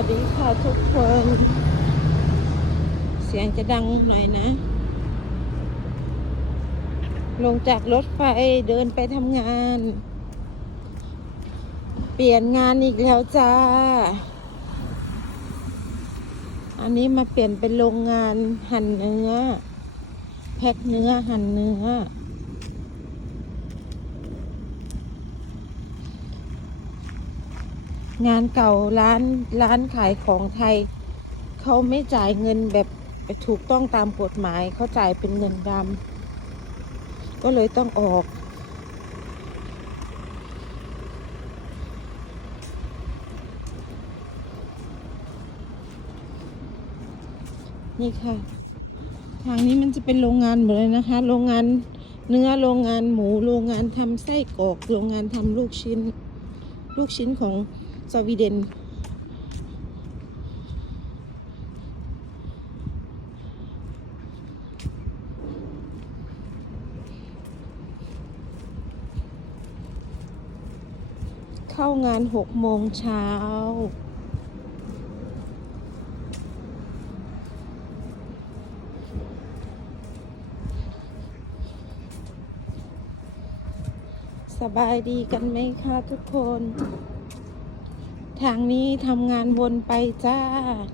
วัสดีค่ะทุกคน เสียงจะดังหน่อยนะ ลงจากรถไฟเดินไปทำงาน เปลี่ยนงานอีกแล้วจ้า อันนี้มาเปลี่ยนเป็นโรงงานหั่นเนื้อ แพ็คเนื้อหั่นเนื้อ งานเก่าร้านร้านขายของไทย เขาไม่จ่ายเงินแบบถูกต้องตามกฎหมายเขาจ่ายเป็นเงินดำก็เลยต้องออก นี่ค่ะ ทางนี้มันจะเป็นโรงงานหมดเลยนะคะ โรงงานเนื้อโรงงานหมู โรงงานทำไส้กรอก โรงงานทำลูกชิ้น ลูกชิ้นของ สวีเดนเข้างานหกโมงเช้า สบายดีกันไหมคะทุกคน ทางนี้ทำงานวนไปจ้า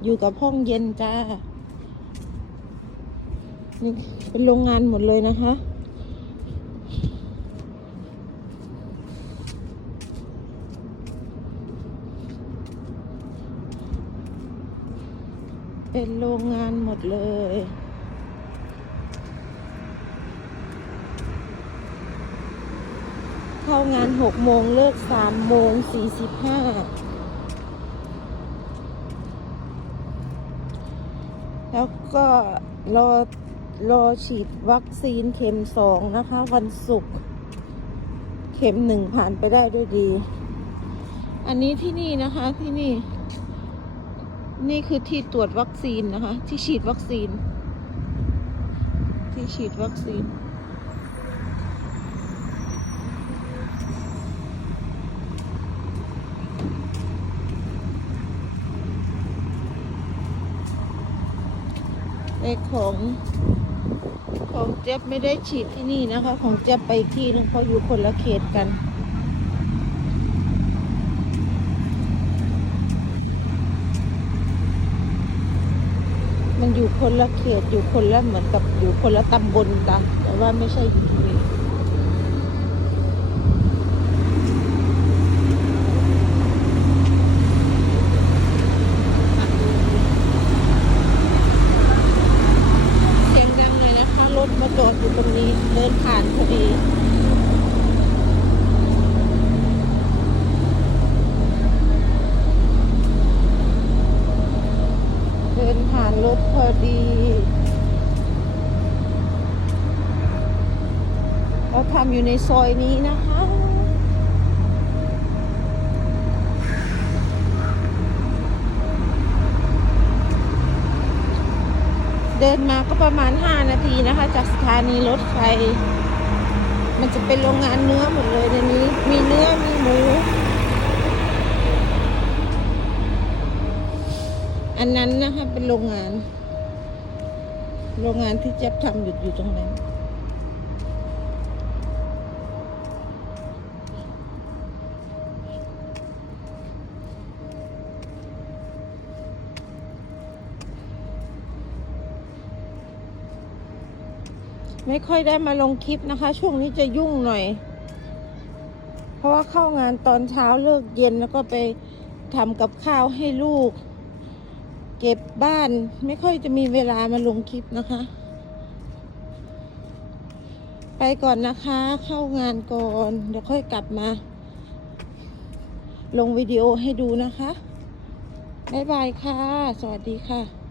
อยู่กับห้องเย็นจ้านี่เป็นโรงงานหมดเลยนะคะเป็นโรงงานหมดเลย เข้างานหกโมงเลิกสามโมงสี่สิบห้า แล้วก็รอรอฉีดวัคซีนเข็มสองนะคะ วันศุกร์เข็มหนึ่งผ่านไปได้ด้วยดี อันนี้ที่นี่นะคะที่นี่ นี่คือที่ตรวจวัคซีนนะคะ ที่ฉีดวัคซีน ที่ฉีดวัคซีน แต่ของของเจ็บไม่ได้ฉีดที่นี่นะคะ ของเจ็บไปที่นึงเพราะอยู่คนละเขตกันมันอยู่คนละเขตอยู่คนละเหมือนกับอยู่คนละตำบลกันแต่ว่าไม่ใช่อยู่ที่นี่เสียงดังเลยนะคะ รถมาจอดอยู่ตรงนี้ เดินผ่านพอดีเดินผ่านรถพอดีเราทำอยู่ในซอยนี้นะคะ เดินมาก็ประมาณ 5 นาทีนะคะ จากสถานีรถไฟ มันจะเป็นโรงงานเนื้อหมดเลยในนี้ มีเนื้อมีหมู อันนั้นนะคะเป็นโรงงาน โรงงานที่เจ็บทำหยุดอยู่ตรงนั้น ไม่ค่อยได้มาลงคลิปนะคะ ช่วงนี้จะยุ่งหน่อย เพราะว่าเข้างานตอนเช้าเลิกเย็นแล้วก็ไปทำกับข้าวให้ลูก เก็บบ้านไม่ค่อยจะมีเวลามาลงคลิปนะคะ ไปก่อนนะคะ เข้างานก่อนเดี๋ยวค่อยกลับมา ลงวิดีโอให้ดูนะคะ บ๊ายบายค่ะ สวัสดีค่ะ